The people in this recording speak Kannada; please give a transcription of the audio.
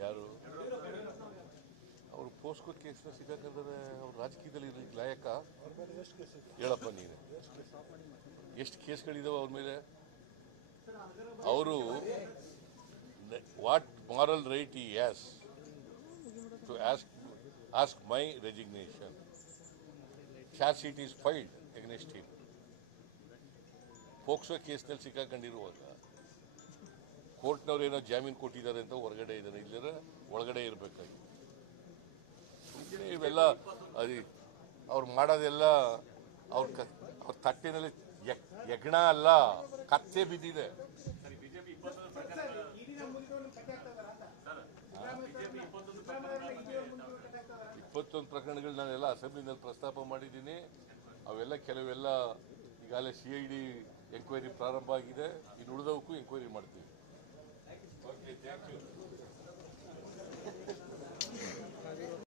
ಯಾರು? ಅವರು ಪೋಸ್ಕೋ ಕೇಸ್ನ ಸಿಕ್ಕಾಕಂದ್ರೆ ಅವ್ರು ರಾಜಕೀಯದಲ್ಲಿ ಇರ್ಲಿಕ್ಕೆ ಲಾಯಕ. ಹೇಳಪ್ಪ ನೀನು. ಎಷ್ಟು ಕೇಸ್ಗಳಿದಾವೆ ಅವ್ರ ಮೇಲೆ? ಅವರು what moral right he has to ask ask my resignation charge sheet is filed against him POCSO ಕೇಸ್ನಲ್ಲಿ ಸಿಕ್ಕಾಕೊಂಡಿರುವಾಗ ಕೋರ್ಟ್ನವ್ರು ಏನೋ ಜಾಮೀನು ಕೊಟ್ಟಿದ್ದಾರೆ ಅಂತ ಹೊರಗಡೆ ಇದ್ದಾರೆ. ಇಲ್ಲರ ಒಳಗಡೆ ಇರಬೇಕಾಗಿ ಇವೆಲ್ಲ ಅದು ಅವ್ರು ಮಾಡೋದೆಲ್ಲ ಅವ್ರ ಕ ಅವ್ರ ತಟ್ಟೆನಲ್ಲಿ ಯಗ್ಣ ಯಜ್ಞ ಅಲ್ಲ ಕತ್ತೆ ಬಿದ್ದಿದೆ. ಇಪ್ಪತ್ತೊಂದು ಪ್ರಕರಣಗಳು ನಾನೆಲ್ಲ ಅಸೆಂಬ್ಲಿನಲ್ಲಿ ಪ್ರಸ್ತಾಪ ಮಾಡಿದ್ದೀನಿ. ಅವೆಲ್ಲ ಕೆಲವೆಲ್ಲ ಈಗಾಗಲೇ ಸಿ ಐ ಡಿ ಎಂಕ್ವೈರಿ ಪ್ರಾರಂಭ ಆಗಿದೆ. ಇನ್ನು ಉಳಿದವಕ್ಕೂ ಎಂಕ್ವೈರಿ